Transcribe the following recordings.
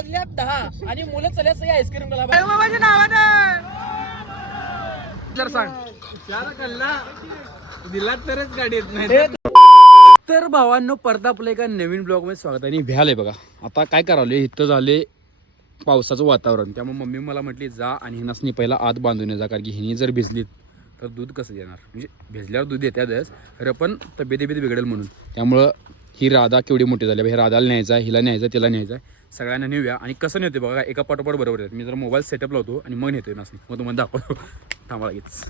वाजल्यात दहा. आणि मुलं चल्याच आईस्क्रीम जर सांग. दिला तरच गाडी येत नाही. तर भावांनो परत आपलं एका नवीन ब्लॉगमध्ये स्वागत आहे. आणि भ्यालय बघा. आता काय करावले इथं झाले पावसाचं वातावरण. त्यामुळे मम्मी मला म्हटली जा आणि हिनासनी पहिला आत बांधून ये जा कारण की हिनी जर भिजलीत तर दूध कसं देणार? म्हणजे भिजल्यावर दूध देतातच खरं पण तब्येत बिघडेल म्हणून. त्यामुळं ही राधा केवढी मोठी झाली. हे राधाला न्यायचा आहे हिला न्यायचा आहे, तिला न्यायचा आहे. सगळ्यांना नेऊया. आणि कसं नेते बघा एका पाठोपाठ बरोबर आहेत मी जर मोबाईल सेटअप लावतो आणि मग नेतोय नासनी मग तुम्हाला दाखवतो. थांबा लगेच.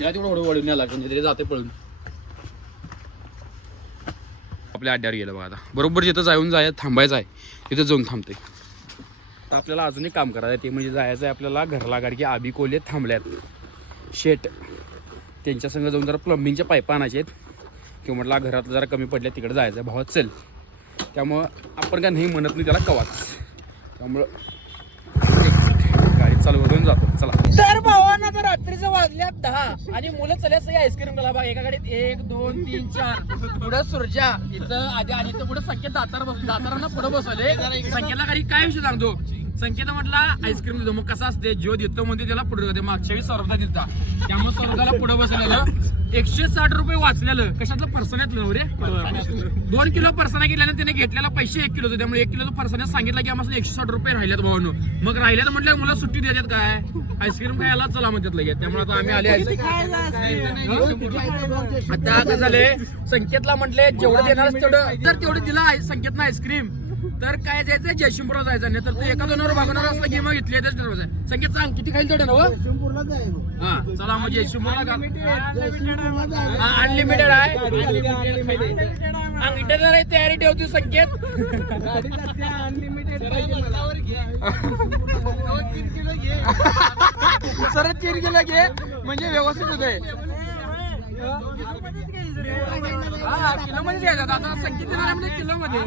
या तेवढं हळू वळून न्यायला लागेल तरी जाते पळून. आपल्या अड्ड्यावर गेलं बघा आता. बरोबर जिथं जाऊन जाय थांबायचं आहे. तिथं जाऊन थांबते आता आपल्याला अजून एक काम करायचं आहे ते म्हणजे जायचं आहे आपल्याला घरला गाडी की आबी कोले थांबल्यात. शेट. त्यांच्या संग जाऊन जरा प्लंबिंगच्या पाईप आणायचे आहेत. किंवा म्हटलं घरात जरा कमी पडल्या तिकडे जायचं आहे. भावात चल. त्यामुळं आपण काय नाही म्हणत नाही त्याला कवाच. त्यामुळं गाडी चालू करून जातो. चला. तर भावांना तर रात्रीचं वाजल्यात दहा. आणि मुलं चल्याच आईस्क्रीम गेला बघा एका गाडीत एक दोन तीन चार. पुढे सुरजा. इथं आधी आणि इथं पुढे संकेत दातार बस दातारांना पुढे बसवले. संख्येला गाडी काय विषय सांगतो? संकेत म्हटला आईस्क्रीम देतो. मग कसं असते? जो देतो म्हणते त्याला पुढे होते मागच्या वेळी सरदा दिलता त्यामुळे सरदाला पुढे बसवलेलं एकशे साठ रुपये वाचलेलं. कशातलं? पर्सनातलं रे? दोन किलो परसाना गेल्यानं त्याने घेतलेला पैसे एक किलोचं त्यामुळे एक किलो परसाने सांगितलं की आम्हाला एकशे साठ रुपये राहिल्यात भावानो. मग राहिल्यात म्हटलं मला सुट्टी द्यायच्यात काय? आईस्क्रीम खायला चला म्हणतात लगेच. त्यामुळे आता आम्ही आले आता कसं झाले. संकेतला म्हटले जेवढं देणार तेवढं जर तेवढं दिलं संकेतनं आईस्क्रीम. तर काय जायचं जयशिंपूरला जायचं नाही तर तू एका दोनावर भागवणार असलं की मग इथले येतच ठरवायचं संकेत सांग किती खाईल तेवढं ना हो? हा चला मग जयशिंपूरला अनलिमिटेड आहे अंगठे जर तयारी ठेवते संकेत. सर तीन किलो घे. म्हणजे व्यवस्थित होते हा किलो मध्ये घ्यायचं. आता संकेत आहे म्हणजे किलो मध्ये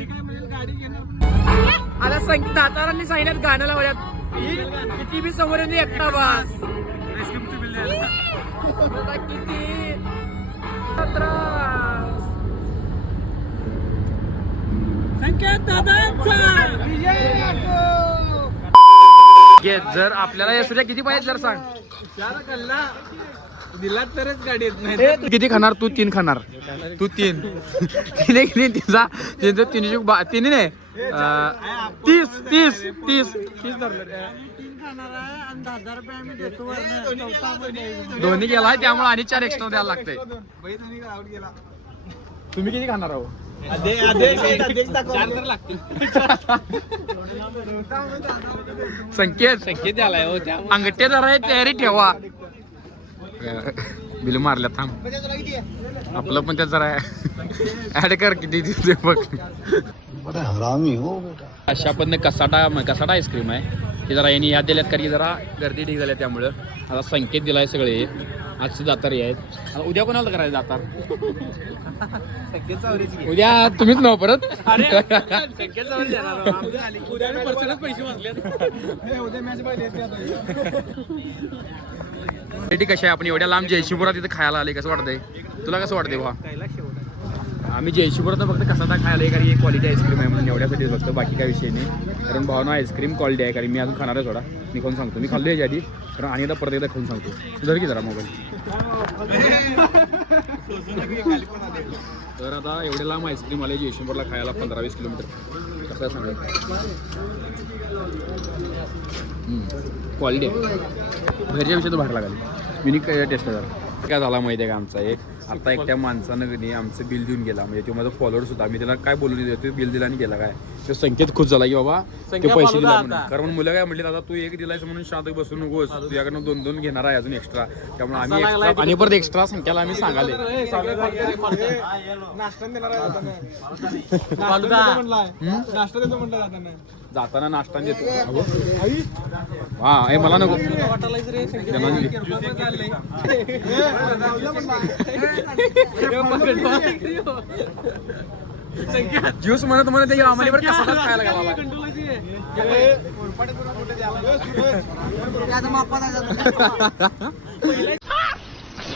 आता संकेत दातारांनी सांगितलं गाणं लावल्यात ही किती बी समोर येऊन एकटा बास. आता किती त्रास. संकेत जर आपल्याला या सूर्या किती पाहिजे जर सांग? दिला तरच गाडी येत नाही. तू किती खाणार? तू तीन खाणार. तू तीन. तिने किती? तिचा तिने तीनशे बा तिने नाही. अं, तीस तीस तीस. तीस दोन्ही गेलाय त्यामुळे आणि चार एक्स्ट्रा द्यायला लागतंय. तुम्ही किती खाणार आहो? संकेत. संकेत आलाय हो त्या अंगठे जरा तयारी ठेवा. बिल मारल्या थांब. आपलं पण त्यात जरा ऍड कर किती तिथे बघ. हरामी हो बेटा. अशा पद्धतीने कसाटा कसाटा आईस्क्रीम आहे. हे जरा यांनी याद दिल्यात कारण की जरा गर्दी ठीक झाल्या त्यामुळं. आता संकेत दिलाय सगळे. आजचे दातार आहेत. उद्या कोणाला करायचं दातार उद्या तुम्हीच नव परत? पैसे वाचले रेडी कशा आहे? आपण एवढ्या लांब जयशिपुरात तिथे खायला आले कसं वाटतंय? तुला कसं वाटतंय बा आम्ही जयशिपुरात फक्त कसाटा खायला आहे कारण एक क्वालिटी आईस्क्रीम आहे म्हणून एवढ्यासाठी फक्त बाकी काय विषय नाही. कारण भावना आईस्क्रीम क्वालिटी आहे कारण मी अजून खाणार आहे थोडा मी कोण सांगतो. मी खाल्लो याच्या आधी कारण आणि एकदा परत एकदा खाऊन सांगतो. जर की जरा मोबाईल तर आता एवढे लांब आईस्क्रीम आले जयशिंपूरला खायला पंधरा वीस किलोमीटर. कसं सांगा क्वालिटी आहे घरच्या विषयी तो बाहेर लागेल युनिक काय टेस्ट आहे काय झाला माहिती आहे का आमचा एक? आता एकट्या माणसानं कधी आमचं बिल देऊन गेला. म्हणजे तो माझा फॉलोअर्स होता मी त्याला काय बोलून देतो तो बिल दिला आणि गेला काय? तो संकेत खुश झाला की बाबा ते पैसे दिला म्हणून. कारण मुलं काय म्हटले दादा तू एक दिलायस म्हणून शांत बसू नकोस. तुझ्याकडनं दोन दोन घेणार आहे अजून एक्स्ट्रा त्यामुळे आम्ही extra- आणि परत एक्स्ट्रा संख्याला आम्ही सांगाले. नाश्ता देणार आहे जाताना. नाश्ता देतो म्हणलं जाताना जाताना नाश्ता देतो. हा हे मला नको. त्यांना दे. ज्यूस म्हणत म्हणत बरं कसा खायला गेला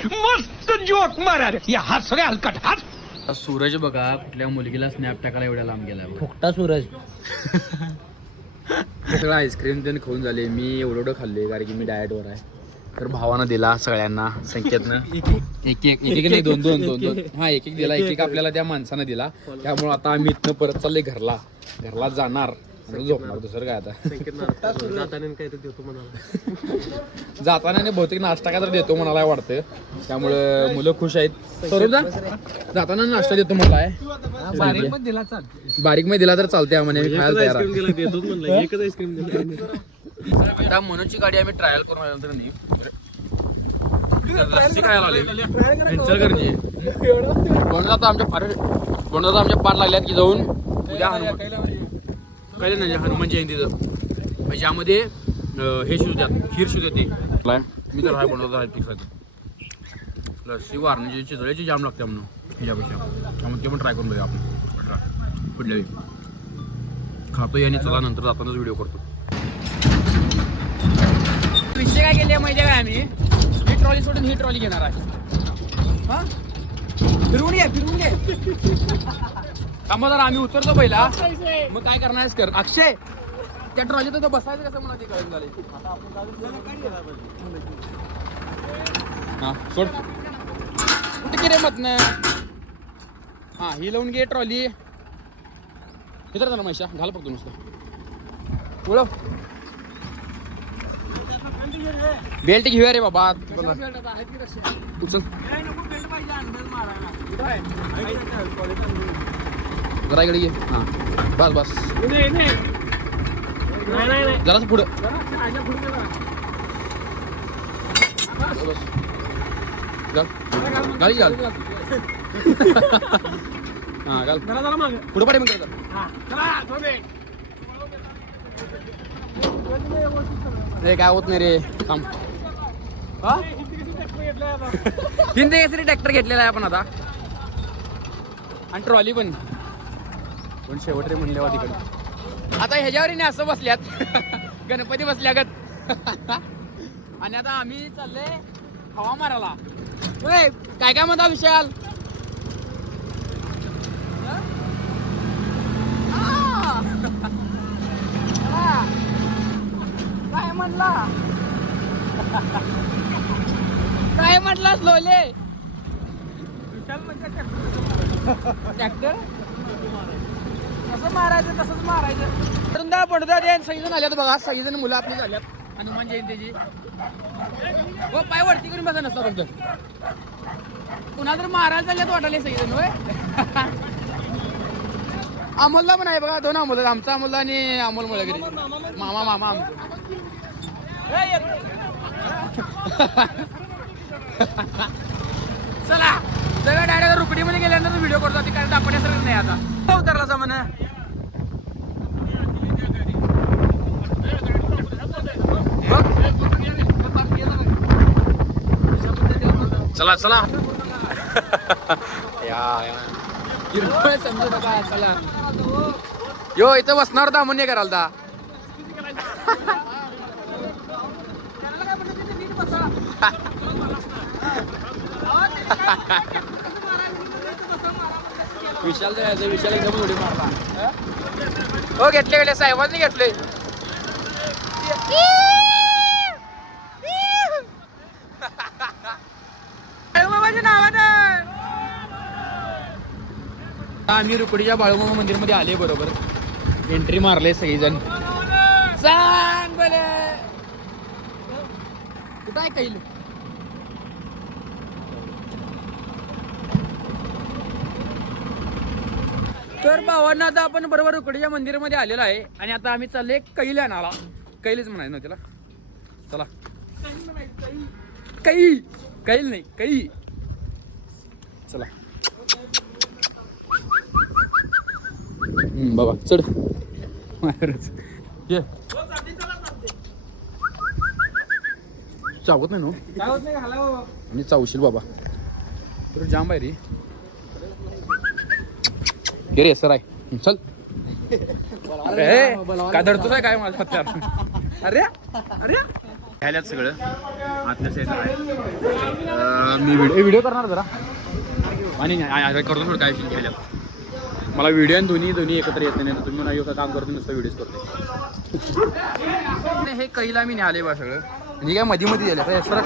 मस्त जोक मारा या हस रे हलकट हस सूरज बघा कुठल्या मुलगीला स्नॅप टाकायला एवढ्या लांब गेला. फुकटा सूरज. सगळं आईस्क्रीम त्यांनी खाऊन झाले. मी एवढं एवढं खाल्ले कारण की मी डाएटवर आहे. तर भावानं दिला सगळ्यांना संकेतनं. एक एक एक एक नाही दोन दोन दोन दोन हा एक एक दिला एक एक आपल्याला त्या माणसानं दिला. त्यामुळे आता आम्ही इथनं परत चाललोय घरला. घरला जाणार. आणि झोपणार दुसरं काय आता? जाताना आणि बहुतेक नाश्ता काय तर देतो म्हणाला वाटतं. त्यामुळं मुलं खुश आहेत. सौरभदा जाताना नाश्ता देतो म्हणला आहे बारीक पण दिला चाल. बारीकमध्ये दिला तर चालते आम्हाला आम्ही खायला तयार एकच आईस्क्रीम त्या मनोजची गाडी आम्ही ट्रायल करून आल्यानंतर नाही लस्सी खायला आले इचलकरंजी कोणाचा आमच्या फार कोणाचा आमच्या पार लागल्यात की जाऊन उद्या हनुमान काही नाही हनुमान जयंतीचं म्हणजे ज्यामध्ये हे शिजू द्यात खीर शिजू देते मी तर हाय बनवतो आहे. तिखट लस्सी वारण्याची चितळ्याची जाम लागते म्हणून ह्याच्यापेक्षा त्यामुळे ते पण ट्राय करून बघूया आपण. पुढल्या वेळी. खातोय आणि चला नंतर जातानाच व्हिडिओ करतो. विषय काय केले माहिती आहे काय आम्ही? ही ट्रॉली सोडून ही ट्रॉली घेणार आहे. हा? फिरवून घे फिरवून घे थांबा जरा आम्ही उतरतो पहिला. मग काय करणार आहेस कर. अक्षय त्या ट्रॉलीत तर बसायचं कसं मला ते कळून झाले हा सोड. कुठे की रे मत हा ही लावून घे ट्रॉली इतर जरा मैशा घाल फक्त नुसतं. ओळख बेल्ट घेऊया रे बाबा. उचल. जरा इकडे घे हा. बस बस. जरास पुढं. बस. घाल. गाडी घाल. हा घाल. पुढं पाठी मग रे काय होत नाही रे थांब? हिंदी केसरी ट्रॅक्टर घेतलेला आहे आपण आता. आणि ट्रॉली पण. पण शेवट रे म्हणले तिकडे. आता ह्याच्यावर नाही असं बसल्यात. गणपती बसल्यागत. आणि आता आम्ही चाललोय हवा मारायला काय काय म्हणता विशाल हा? आ. हा. काय म्हणला? काय म्हटलास लोले? ट्रॅक्टर कसं मारायचं तसंच मारायचं. वृंदा पडदा दे सगळीजण आल्यात बघा. सगळीजण मुलं आपली झाल्यात हनुमान जयंतीची. हो पाय वरती करून बसा नसता फक्त. पुन्हा तर मारायला चालल्यात वाटाले सगळीजण होय? अमोलला पण आहे बघा. दोन अमोल. आमचा अमोल आणि अमोल मुळगिरी. मामा मामा आमचा चला सगळं डायरेक्ट रुपडीमध्ये गेल्यानंतर व्हिडिओ करतो ती कारण दाखवण्यासारखं नाही आता. उतरला सामान चला चला. या चला. यो इथं बसणार दा म्हणून कराल दा. विशाल जायचं विशाल एकदम उडी मारला. हो घेतले गेले साहेबांनी घेतले. आम्ही रुकडीच्या बाळूमामा मंदिरमध्ये आले बरोबर. एंट्री मारले सगळीजण सांग बले कुठं आहे कैल तर भावांना आता आपण बरोबर उकडीच्या मंदिरामध्ये आलेलो आहे. आणि आता आम्ही चालले कैल्या नाला कैलच म्हणायचं ना त्याला. चला. कै कैल नाही. कै चला. बाबा चढ. बाहेरच ये. चावत नाही नो. नाही. आणि चावशील बाबा. तर जाम आहे रे. गे रे सर आहे. चल. काय आहे काय माझा हत्यार अरे अरे. घ्यायल्यात सगळं. आतल्या साईडला आहे. मी व्हिडिओ व्हिडिओ करणार जरा. आणि नाही, करतो थोडं काय घ्यायला मला व्हिडिओ आणि दोन्ही दोन्ही एकत्र येत नाही तुम्ही नाही काम करतो नुसतं व्हिडिओज करतो हे कैला मी आले बा सगळं. म्हणजे काय मध्ये मध्ये झालं सर